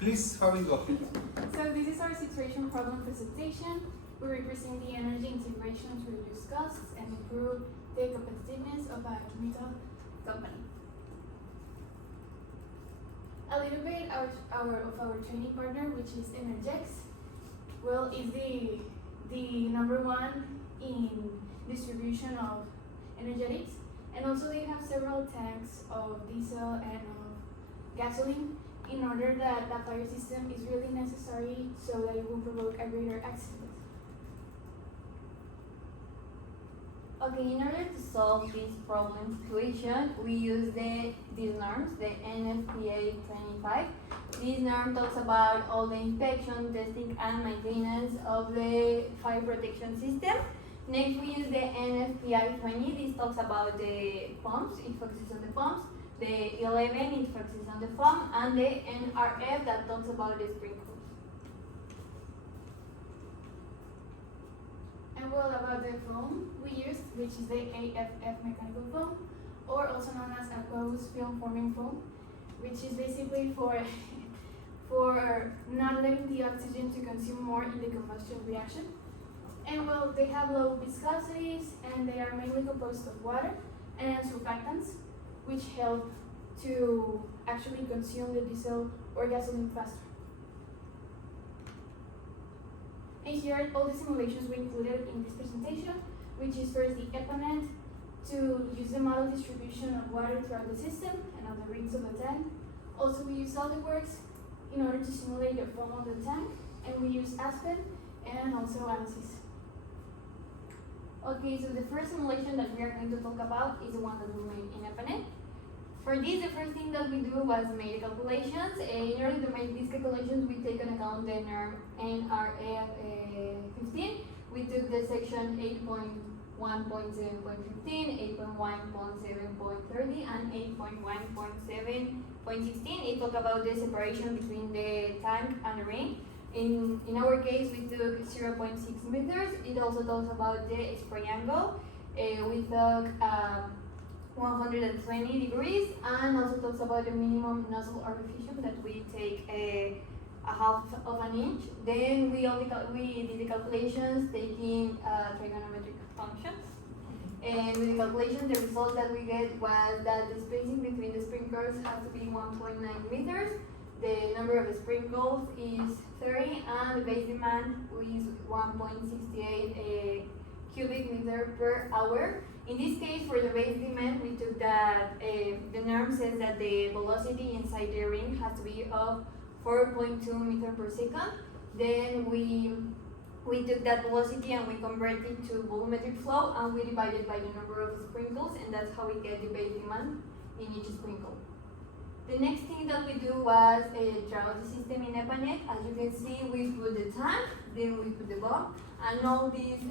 Please, Javi, go ahead. So this is our situation problem presentation. We represent the energy integration to reduce costs and improve the competitiveness of a chemical company. A little bit of our training partner, which is Energex. Well, is the number one in distribution of energetics, and also they have several tanks of diesel and of gasoline in order that the fire system is really necessary so that it will provoke a greater accident. Okay, in order to solve this problem situation, we use these norms, the NFPA 25. This norm talks about all the inspection, testing, and maintenance of the fire protection system. Next, we use the NFPI 20. This talks about the pumps, it focuses on the pumps. The 11, it focuses on the foam, and the NRF that talks about the sprinklers. And well, about the foam we used, which is the AFF mechanical foam, or also known as aqueous film forming foam, which is basically for not letting the oxygen to consume more in the combustion reaction. And well, they have low viscosities, and they are mainly composed of water and surfactants, which help to actually consume the diesel or gasoline faster. And here are all the simulations we included in this presentation, which is first the EPANET to use the model distribution of water throughout the system and of the rings of the tank. Also, we use SolidWorks in order to simulate the foam of the tank, and we use Aspen and also ANSYS. Okay, so the first simulation that we are going to talk about is the one that we made in EPANET. For this, the first thing that we do was make calculations. In order to make these calculations, we take on account the norm NRF 15. We took the section 8.1.7.15, 8.1.7.30, and 8.1.7.16. It talks about the separation between the tank and the ring. In our case, we took 0.6 meters. It also talks about the spray angle. We took 120 degrees, and also talks about the minimum nozzle orifice that we take a half of an inch. Then we did the calculations taking trigonometric functions. And with the calculation, the result that we get was that the spacing between the sprinklers has to be 1.9 meters. The number of sprinkles is 30, and the base demand is 1.68 cubic meter per hour. In this case, for the base demand, we took that the norm says that the velocity inside the ring has to be of 4.2 meters per second. Then we took that velocity and we converted it to volumetric flow, and we divided by the number of sprinkles, and that's how we get the base demand in each sprinkle. The next thing that we do was draw the system in EPANET. As you can see, we put the tank, then we put the bomb, and all these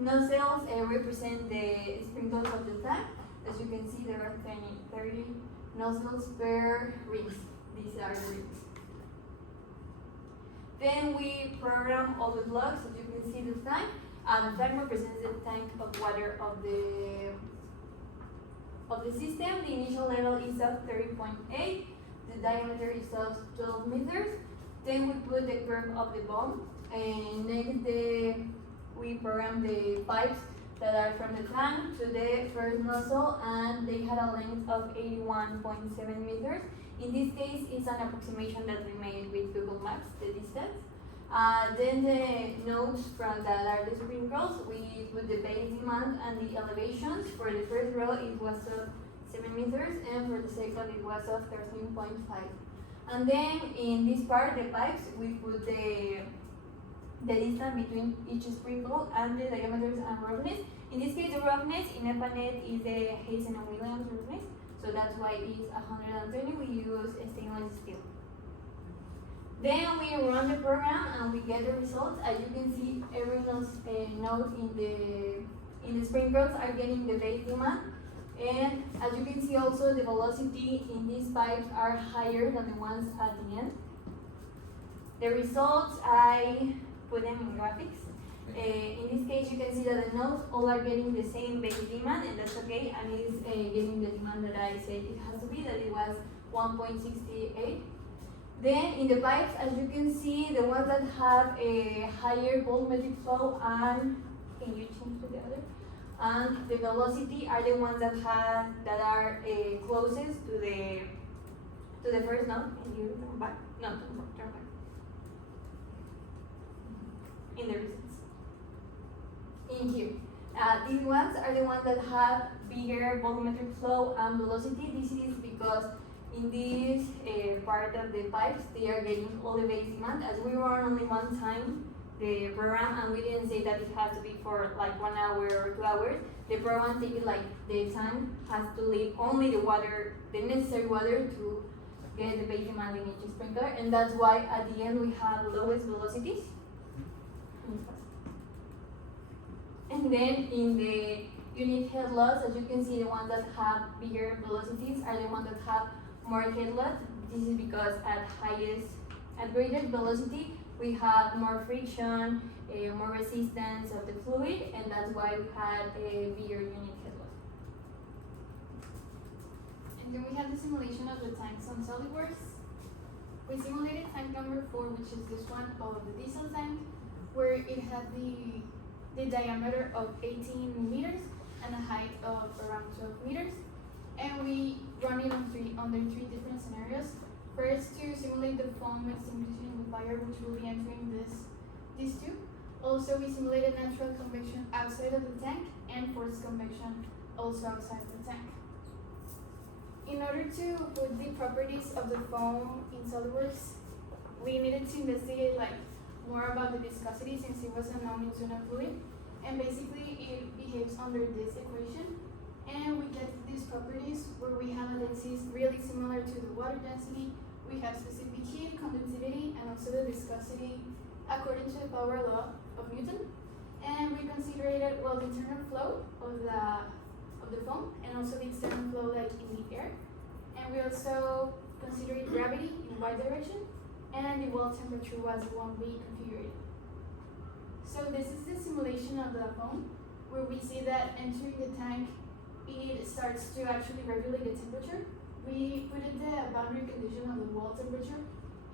nozzles represent the sprinkles of the tank. As you can see, there are 30 nozzles per rings. These are the rings. Then we program all the blocks. As you can see, the tank. The tank represents the tank of water of the system. The initial level is of 30.8. The diameter is of 12 meters. Then we put the curve of the bomb, and next we program the pipes that are from the tank to the first nozzle, and they had a length of 81.7 meters. In this case, it's an approximation that we made with Google Maps, the distance. Then the nodes from that are the sprinkles. We put the base demand and the elevations. For the first row, it was of 7 meters, and for the second, it was of 13.5. And then in this part, the pipes, we put the distance between each sprinkle and the diameters and roughness. In this case, the roughness in EPANET is the Hazen and Williams roughness, so that's why it's 120. We use stainless steel. Then we run the program and we get the results. As you can see, every node in the sprinkles are getting the base demand. And as you can see also, the velocity in these pipes are higher than the ones at the end. The results, I put them in graphics. In this case, you can see that the nodes all are getting the same base demand, and that's okay, and it is getting the demand that I said it has to be, that it was 1.68. Then in the pipes, as you can see, the ones that have a higher volumetric flow and can you change to the other? And the velocity are the ones that are closest to the first node. Can you turn back? No, turn back. In the results. In here. These ones are the ones that have bigger volumetric flow and velocity. This is because in this part of the pipes, they are getting all the base demand. As we run only one time the program and we didn't say that it has to be for like 1 hour or 2 hours, the program takes it like the tank has to leave only the water, the necessary water to get the base demand in each sprinkler, and that's why at the end we have lowest velocities. And then in the unit head loss, as you can see, the ones that have bigger velocities are the ones that have more head loss. This is because at greater velocity, we have more friction, more resistance of the fluid, and that's why we had a bigger unit head loss. And then we have the simulation of the tanks on SolidWorks. We simulated tank number 4, which is this one of the diesel tank, where it had the diameter of 18 meters and a height of around 12 meters. And we run it under three different scenarios. First, to simulate the foam extinguishing the fire, which will be entering these two. Also, we simulated natural convection outside of the tank and forced convection also outside the tank. In order to put the properties of the foam in SolidWorks, we needed to investigate more about the viscosity since it was a non-Newtonian fluid. And basically, it behaves under this equation. And we get these properties where we have a density really similar to the water density. We have specific heat, conductivity, and also the viscosity according to the power law of Newton. And we considered the internal flow of the foam and also the external flow in the air. And we also considered gravity in y direction, and the wall temperature was 1B configured. So this is the simulation of the foam, where we see that entering the tank, it starts to actually regulate the temperature. We put the boundary condition of the wall temperature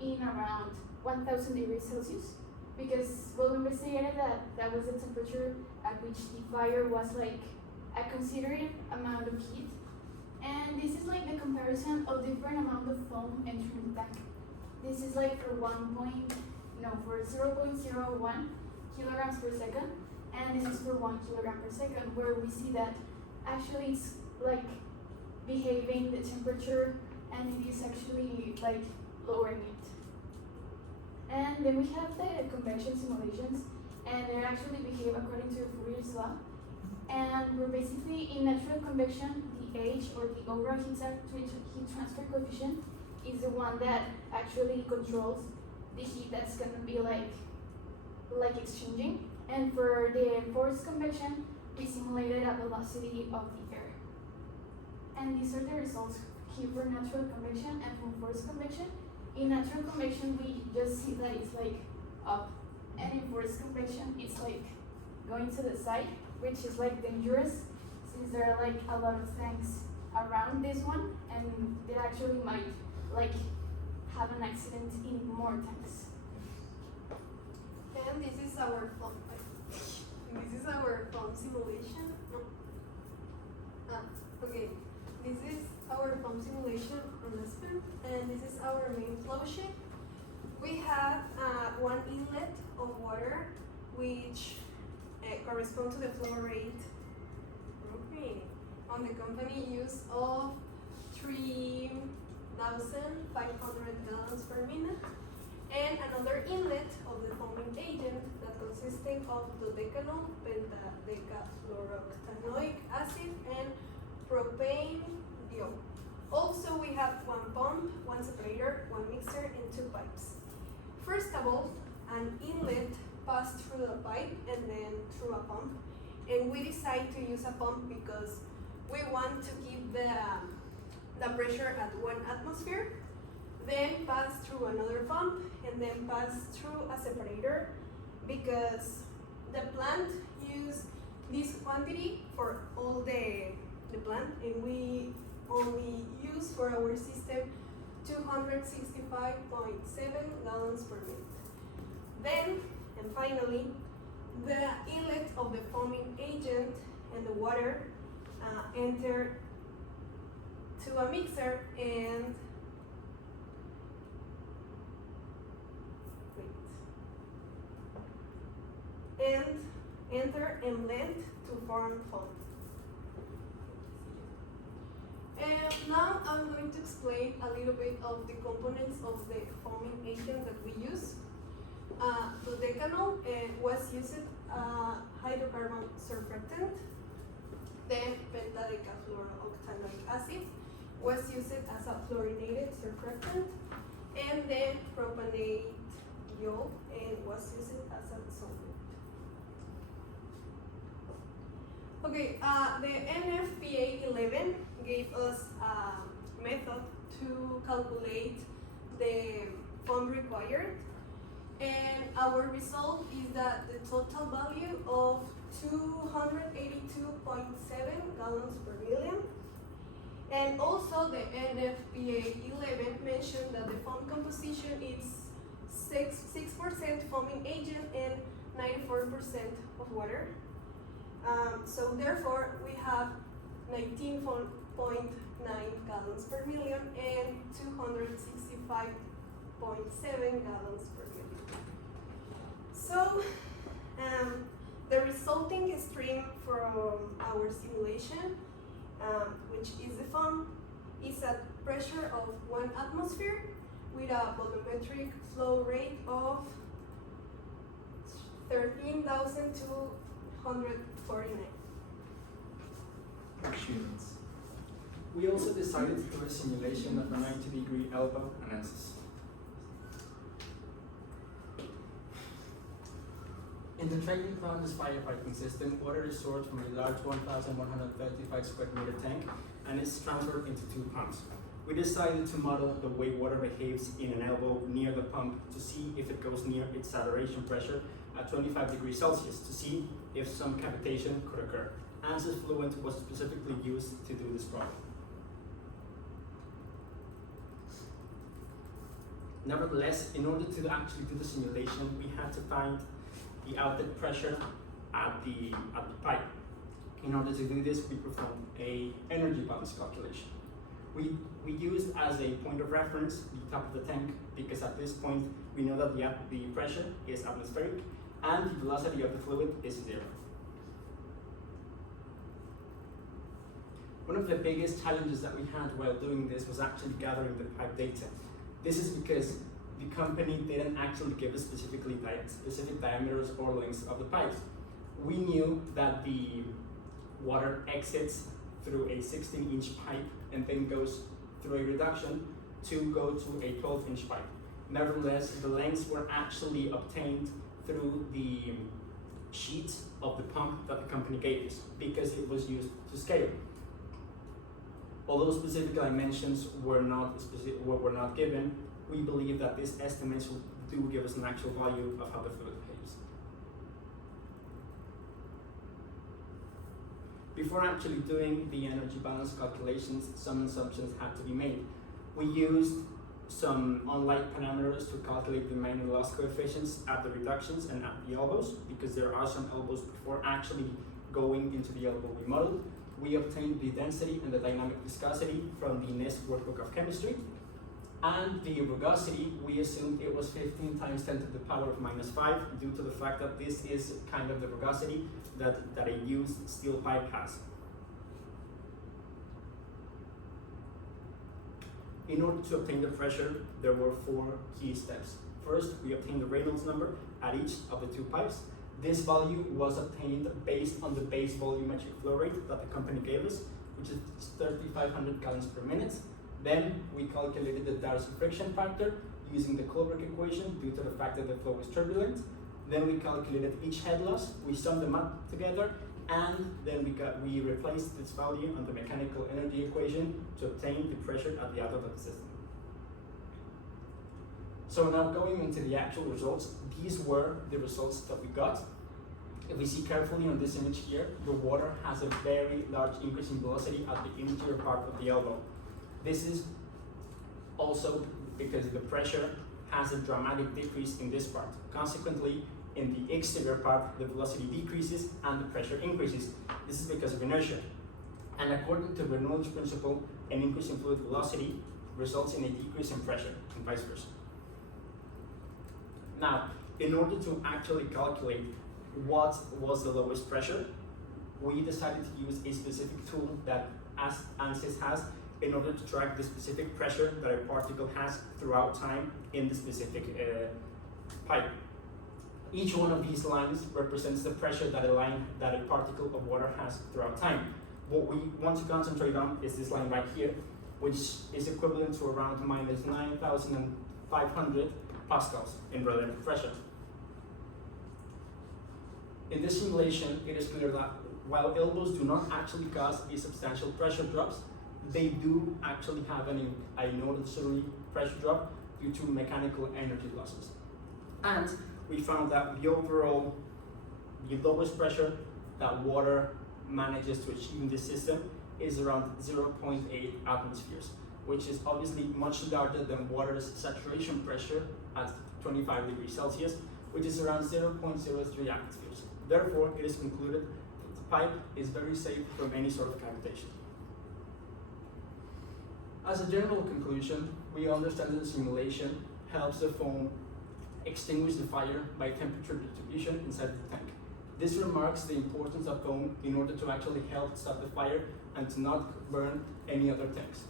in around 1000 degrees Celsius because we investigated that was the temperature at which the fire was a considerable amount of heat. And this is the comparison of different amount of foam entering the tank. This is for 0.01 kilograms per second, and this is for 1 kilogram per second, where we see that actually it's behaving the temperature, and it is actually lowering it. And then we have the convection simulations, and they actually behave according to Fourier's law. And we're basically in natural convection, the H or the overall heat transfer coefficient is the one that actually controls the heat that's gonna be exchanging. And for the forced convection, we simulated a velocity of the air. And these are the results here for natural convection and for forced convection. In natural convection, we just see that it's up, and in forced convection, it's going to the side, which is dangerous since there are a lot of tanks around this one, and it actually might have an accident in more tanks. And this is our foam. This is our foam simulation. No. Okay. This is our foam simulation on the spin, and this is our main flow sheet. We have one inlet of water, which corresponds to the flow rate on the company use of 3,500 gallons per minute, and another inlet of the foaming agent that consisting of dodecanol, pentadecafluorooctanoic acid, and propane diol. Also, we have one pump, one separator, one mixer, and two pipes. First of all, an inlet passed through a pipe and then through a pump, and we decide to use a pump because we want to keep the pressure at 1 atmosphere, then pass through another pump, and then pass through a separator because the plant use this quantity for all the plant, and we only use for our system 265.7 gallons per minute. Then, and finally, the inlet of the foaming agent and the water enter to a mixer and enter and blend to form foam. And now I'm going to explain a little bit of the components of the foaming agent that we use. The decanol was used hydrocarbon surfactant. Then pentadecafluorooctanoic acid was used as a fluorinated surfactant. And then propanate diol was used as a solvent. Okay, the NFPA 11 gave us a method to calculate the foam required, and our result is that the total value of 282.7 gallons per million. And also the NFPA 11 mentioned that the foam composition is 6% foaming agent and 94% of water. So therefore we have 19.9 gallons per million and 265.7 gallons per million. So the resulting stream from our simulation, which is the foam, is at pressure of 1 atmosphere with a volumetric flow rate of 13,249. Students. We also decided to do a simulation of a 90-degree elbow analysis. In the training plant's firefighting system, water is stored from a large 1,135 square meter tank and is transferred into 2 pumps. We decided to model the way water behaves in an elbow near the pump to see if it goes near its saturation pressure at 25 degrees Celsius to see if some cavitation could occur. ANSYS Fluent was specifically used to do this problem. Nevertheless, in order to actually do the simulation, we had to find the outlet pressure at the pipe. In order to do this, we performed a energy balance calculation. We used as a point of reference the top of the tank because at this point we know that the pressure is atmospheric and the velocity of the fluid is 0. One of the biggest challenges that we had while doing this was actually gathering the pipe data. This is because the company didn't actually give us specific diameters or lengths of the pipes. We knew that the water exits through a 16-inch pipe and then goes through a reduction to go to a 12-inch pipe. Nevertheless, the lengths were actually obtained through the sheet of the pump that the company gave us because it was used to scale. Although specific dimensions were not given, we believe that these estimates do give us an actual value of how the fluid behaves. Before actually doing the energy balance calculations, some assumptions had to be made. We used some on-light parameters to calculate the main and loss coefficients at the reductions and at the elbows, because there are some elbows before actually going into the elbow we modeled. We obtained the density and the dynamic viscosity from the NIST workbook of chemistry. And the rugosity, we assumed it was 15 times 10 to the power of -5 due to the fact that this is kind of the rugosity that a used steel pipe has. In order to obtain the pressure, there were 4 key steps. First, we obtained the Reynolds number at each of the 2 pipes. This value was obtained based on the base volumetric flow rate that the company gave us, which is 3,500 gallons per minute. Then we calculated the Darcy friction factor using the Kullback equation due to the fact that the flow is turbulent. Then we calculated each head loss, we summed them up together, and then we replaced this value on the mechanical energy equation to obtain the pressure at the outlet of the system. So now going into the actual results, these were the results that we got. If we see carefully on this image here, the water has a very large increase in velocity at the interior part of the elbow. This is also because the pressure has a dramatic decrease in this part. Consequently, in the exterior part, the velocity decreases and the pressure increases. This is because of inertia. And according to Bernoulli's principle, an increase in fluid velocity results in a decrease in pressure, and vice versa. Now, in order to actually calculate what was the lowest pressure, we decided to use a specific tool that ANSYS has in order to track the specific pressure that a particle has throughout time in the specific pipe. Each one of these lines represents the pressure that a particle of water has throughout time. What we want to concentrate on is this line right here, which is equivalent to around minus 9,500 pascals in relative pressure. In this simulation, it is clear that while elbows do not actually cause a substantial pressure drops, they do actually have a noticeable pressure drop due to mechanical energy losses. And we found that the lowest pressure that water manages to achieve in this system is around 0.8 atmospheres, which is obviously much larger than water's saturation pressure at 25 degrees Celsius, which is around 0.03 atmospheres. Therefore, it is concluded that the pipe is very safe from any sort of cavitation. As a general conclusion, we understand that the simulation helps the foam extinguish the fire by temperature distribution inside the tank. This remarks the importance of foam in order to actually help stop the fire and to not burn any other tanks.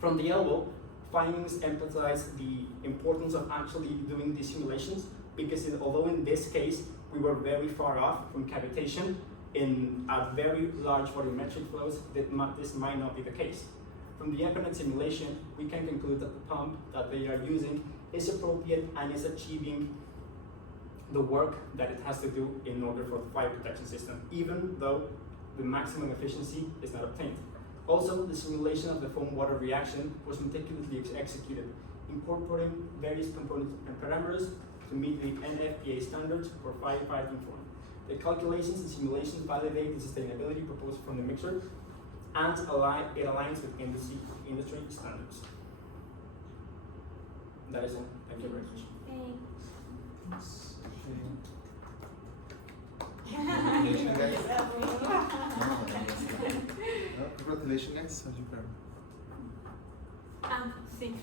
From the elbow, findings emphasize the importance of actually doing these simulations because although in this case we were very far off from cavitation, in very large volumetric flows this might not be the case. From the Econet simulation, we can conclude that the pump that they are using is appropriate and is achieving the work that it has to do in order for the fire protection system, even though the maximum efficiency is not obtained. Also, the simulation of the foam-water reaction was meticulously executed, incorporating various components and parameters to meet the NFPA standards for firefighting foam. The calculations and simulations validate the sustainability proposed from the mixer, and it aligns with industry standards. That is all. Thank you very much. Congratulations, guys. How'd you fare? Thank you.